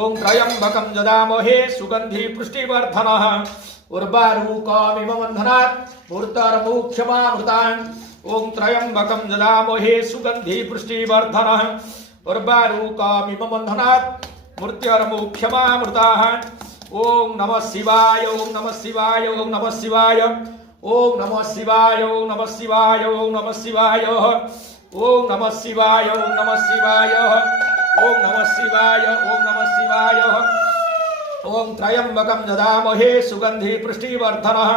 ओं त्रयंबकं यजामहे सुगंधि पुष्टिवर्धनः उर्वारुकमिव बन्धनात् मूर्तर्मुक्षमामृतान् ओं त्रयंबकं यजामहे सुगंधि पुष्टिवर्धनः उर्वारुकमिव बन्धनात् मूर्त्यर्मुक्षमामृताः ओं नमः शिवाय ओं नमः शिवाय ओं नमः शिवाय ओं नमः शिवाय ओं नमः शिवाय ओं नमः शिवाय ओं नमः शिवाय ओं नमः शिवाय ओं नमः शिवाय ओं नमः शिवाय ओं त्रयंबकं यजामहे सुगंधि पुष्टिवर्धनः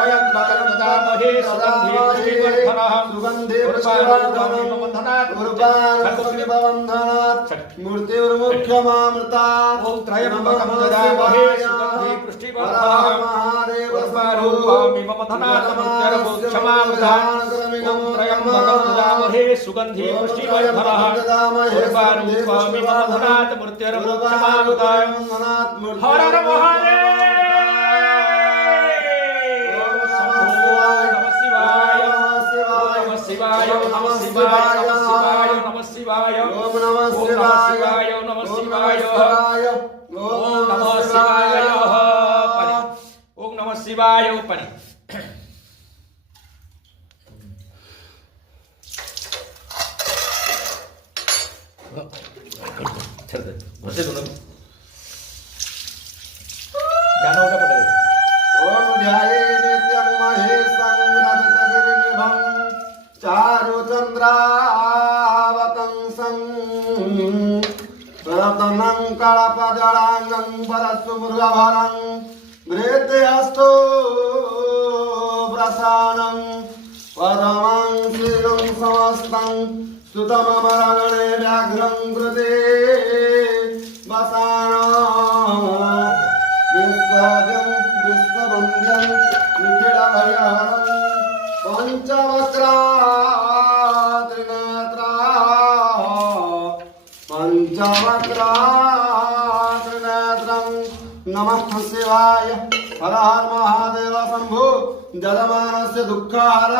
त्रयंबकं यजामहे सुगंधि पुष्टिवर्धनः उर्वारुकमिव मूर्तिर्मुख्यमामृतात् ओं त्रयंबकं यजामहे सुगंधि पुष्टिवर्धनः उर्वारुकमिव बन्धनात् मूर्तिर्मुख्यमामृतात् ओं त्रयंबकं यजामहे सुगंधि पुष्टिवर्धनः उर्वारुकमिव बन्धनात् मूर्तिर्मुख्यमामृतात् हर हर महादेव शिवाय नमः शिवाय नमः शिवाय ओम नमः शिवाय ओम नमः शिवाय ओम नमः शिवाय ओम नमः शिवाय परि बसे दोनों गाना उठा पड़े ओम ध्याये नित्यं महेशं रजतगिरिनिभं चारुचन्द्रावतंसं रत्नं कळपजलाङ्गं परशुमृगभरं मृत्यस्तु प्रसानं पदमं श्रीलं समस्तं सुतममरगणे व्याघ्रं कृते वसानं विश्वजं विश्ववन्द्यं निखिलभयहरं पंचवक्रा त्रिनेत्रा त्रिनेत्रं नमः शिवाय हर हर महादेव शंभो जलमानस्य दुःखहर